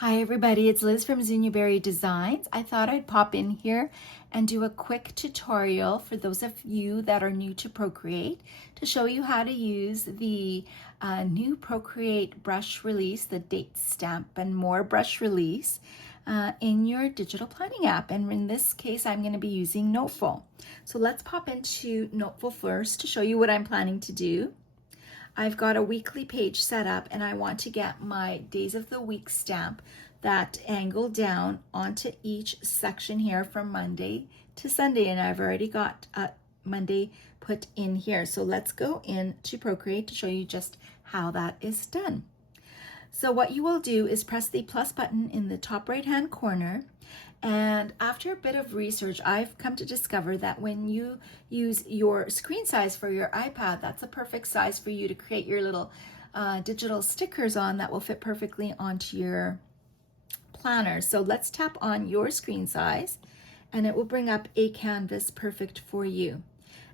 Hi everybody, it's Liz from Berry Designs. I thought I'd pop in here and do a quick tutorial for those of you that are new to Procreate to show you how to use the new Procreate brush release, the date stamp and more brush release in your digital planning app. And in this case, I'm going to be using Noteful. So let's pop into Noteful first to show you what I'm planning to do. I've got a weekly page set up and I want to get my days of the week stamp that angle down onto each section here from Monday to Sunday, and I've already got Monday put in here. So let's go into Procreate to show you just how that is done. So what you will do is press the plus button in the top right hand corner, and after a bit of research, I've come to discover that when you use your screen size for your iPad, that's a perfect size for you to create your little digital stickers on that will fit perfectly onto your planner. So let's tap on your screen size and it will bring up a canvas perfect for you.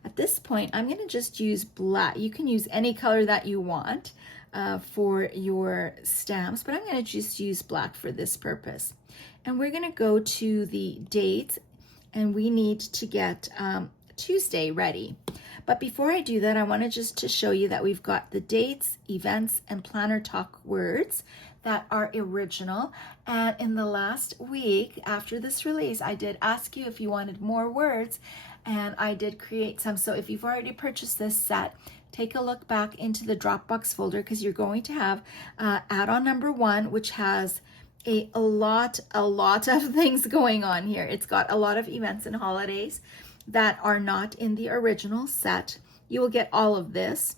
At this point, I'm going to just use black. You can use any color that you want for your stamps, but I'm going to just use black for this purpose. And we're going to go to the date, and we need to get Tuesday ready. But before I do that, I want to show you that we've got the dates, events, and planner talk words that are original. And in the last week after this release, I did ask you if you wanted more words, and I did create some. So if you've already purchased this set, take a look back into the Dropbox folder, because you're going to have add-on number 1, which has a lot of things going on here. It's got a lot of events and holidays that are not in the original set. You will get all of this,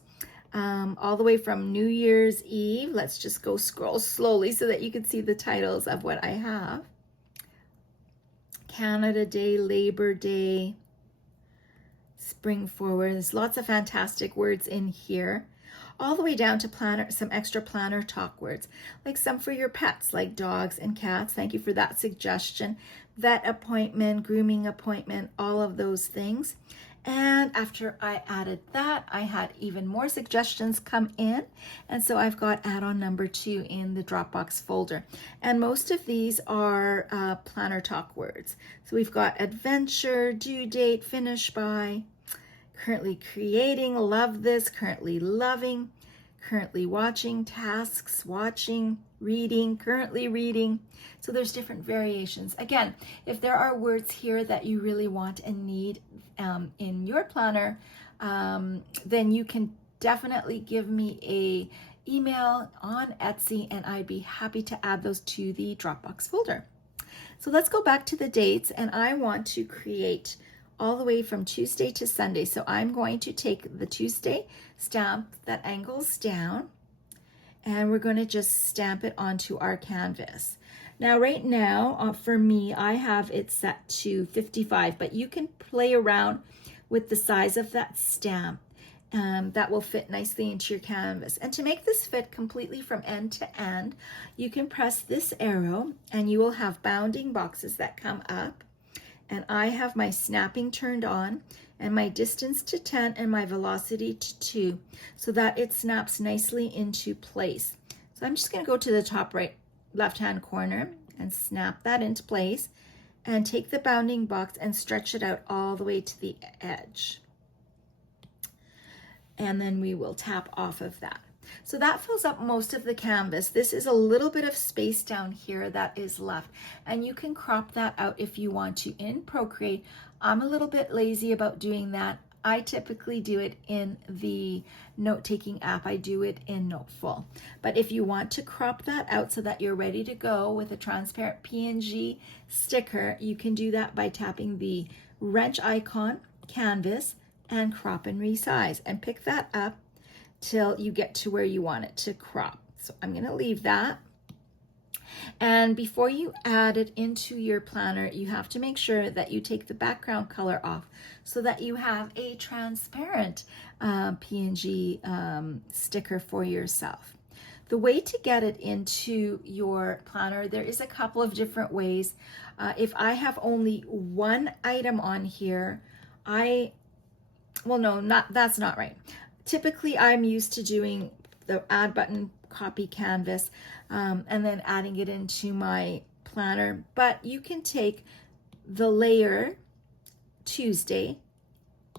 all the way from New Year's Eve. Let's just go scroll slowly so that you can see the titles of what I have. Canada Day, Labor Day, Spring Forward. There's lots of fantastic words in here, all the way down to planner, some extra planner talk words, like some for your pets, like dogs and cats. Thank you for that suggestion. Vet appointment, grooming appointment, all of those things. And after I added that, I had even more suggestions come in. And so I've got add-on number 2 in the Dropbox folder. And most of these are planner talk words. So we've got adventure, due date, finish by, currently creating, love this, currently loving, currently watching, tasks, watching, reading, currently reading. So there's different variations. Again, if there are words here that you really want and need in your planner, then you can definitely give me a email on Etsy and I'd be happy to add those to the Dropbox folder. So let's go back to the dates, and I want to create all the way from Tuesday to Sunday. So I'm going to take the Tuesday stamp that angles down, and we're going to just stamp it onto our canvas. Now, right now, for me, I have it set to 55, but you can play around with the size of that stamp. That will fit nicely into your canvas. And to make this fit completely from end to end, you can press this arrow and you will have bounding boxes that come up. And I have my snapping turned on and my distance to 10 and my velocity to 2 so that it snaps nicely into place. So I'm just going to go to the top right left hand corner and snap that into place and take the bounding box and stretch it out all the way to the edge. And then we will tap off of that. So that fills up most of the canvas. This is a little bit of space down here that is left, and you can crop that out if you want to in Procreate. I'm a little bit lazy about doing that. I typically do it in the note-taking app. I do it in Noteful. But if you want to crop that out so that you're ready to go with a transparent PNG sticker, you can do that by tapping the wrench icon, canvas, and crop and resize, and pick that up till you get to where you want it to crop. So I'm going to leave that. And before you add it into your planner, you have to make sure that you take the background color off so that you have a transparent PNG sticker for yourself. The way to get it into your planner, there is a couple of different ways. If I have only one item on here, well, no, that's not right. Typically, I'm used to doing the add button, copy canvas and then adding it into my planner. But you can take the layer Tuesday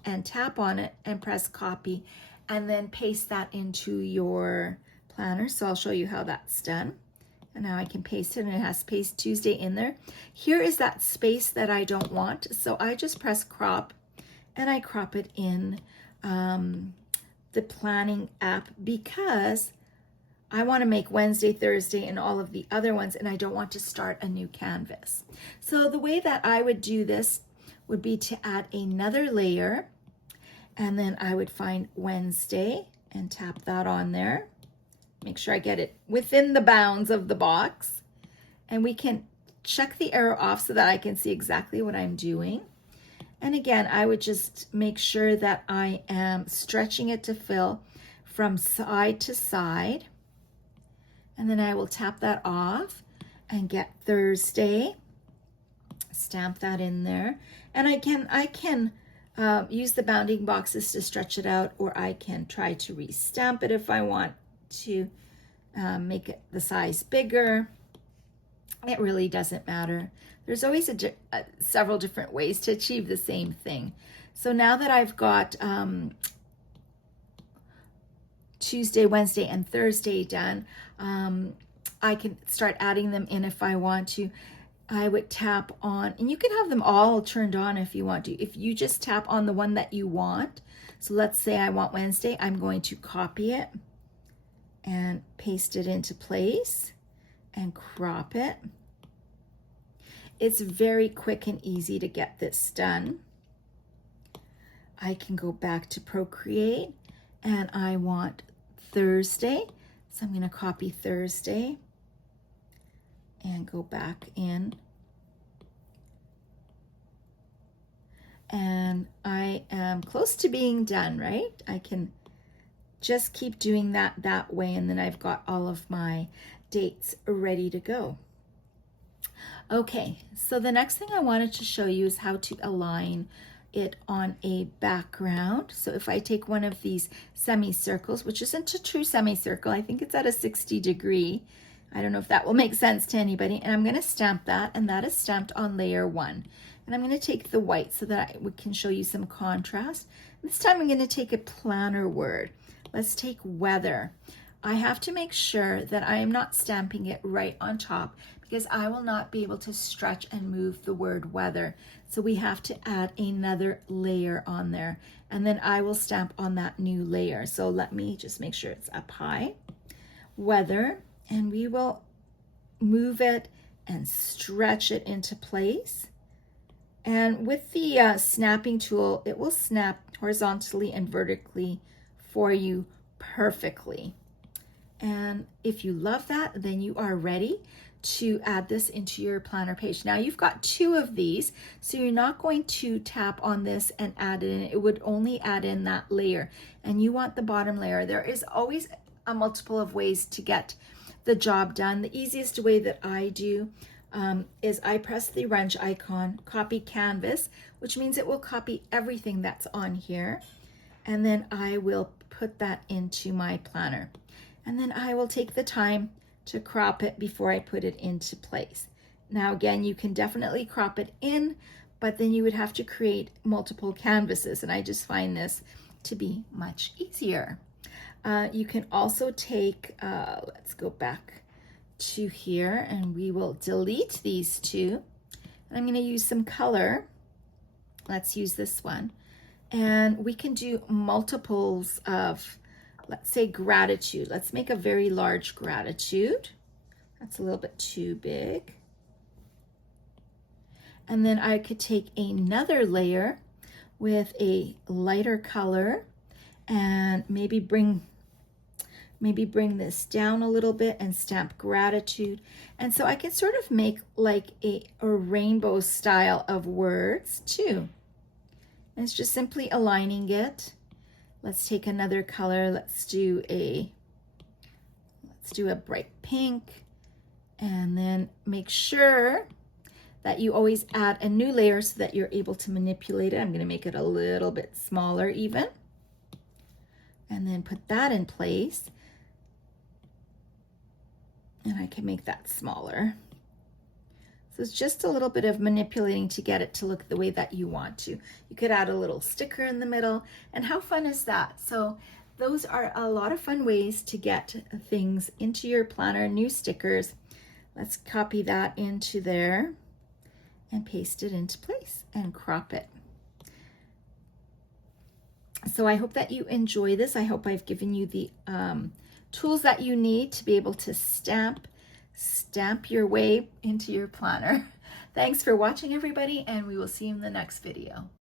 and tap on it and press copy and then paste that into your planner. So I'll show you how that's done. And now I can paste it, and it has paste Tuesday in there. Here is that space that I don't want. So I just press crop and I crop it in the planning app because I want to make Wednesday, Thursday, and all of the other ones, and I don't want to start a new canvas. So the way that I would do this would be to add another layer, and then I would find Wednesday and tap that on there. Make sure I get it within the bounds of the box, and we can check the arrow off so that I can see exactly what I'm doing. And again, I would just make sure that I am stretching it to fill from side to side. And then I will tap that off and get Thursday, stamp that in there. And I can use the bounding boxes to stretch it out, or I can try to restamp it if I want to make it the size bigger. It really doesn't matter. There's always several different ways to achieve the same thing. So now that I've got Tuesday, Wednesday, and Thursday done, I can start adding them in if I want to. I would tap on, and you can have them all turned on if you want to. If you just tap on the one that you want, so let's say I want Wednesday, I'm going to copy it and paste it into place and crop it. It's very quick and easy to get this done. I can go back to Procreate, and I want Thursday. So I'm going to copy Thursday and go back in. And I am close to being done, right? I can just keep doing that way, and then I've got all of my dates ready to go. Okay, so the next thing I wanted to show you is how to align it on a background. So if I take one of these semicircles, which isn't a true semicircle, I think it's at a 60 degree. I don't know if that will make sense to anybody. And I'm going to stamp that, and that is stamped on layer 1. And I'm going to take the white so that I can show you some contrast. This time I'm going to take a planner word. Let's take weather. I have to make sure that I am not stamping it right on top, because I will not be able to stretch and move the word weather. So we have to add another layer on there, and then I will stamp on that new layer. So let me just make sure it's up high, weather, and we will move it and stretch it into place. And with the snapping tool, it will snap horizontally and vertically for you perfectly. And if you love that, then you are ready to add this into your planner page. Now you've got 2 of these, so you're not going to tap on this and add it in. It would only add in that layer, and you want the bottom layer. There is always a multiple of ways to get the job done. The easiest way that I do is I press the wrench icon, copy canvas, which means it will copy everything that's on here, and then I will put that into my planner. And then I will take the time to crop it before I put it into place. Now again, you can definitely crop it in, but then you would have to create multiple canvases, and I just find this to be much easier. You can also take, let's go back to here, and we will delete these 2. And I'm going to use some color. Let's use this one. And we can do multiples of, let's say, gratitude. Let's make a very large gratitude. That's a little bit too big. And then I could take another layer with a lighter color and maybe bring this down a little bit and stamp gratitude. And so I can sort of make like a rainbow style of words too. And it's just simply aligning it. Let's take another color. Let's do a bright pink, and then make sure that you always add a new layer so that you're able to manipulate it. I'm going to make it a little bit smaller even, and then put that in place. And I can make that smaller. So it's just a little bit of manipulating to get it to look the way that you want to. You could add a little sticker in the middle, and how fun is that? So those are a lot of fun ways to get things into your planner, new stickers. Let's copy that into there and paste it into place and crop it. So I hope that you enjoy this. I hope I've given you the tools that you need to be able to stamp your way into your planner. Thanks for watching, everybody, and we will see you in the next video.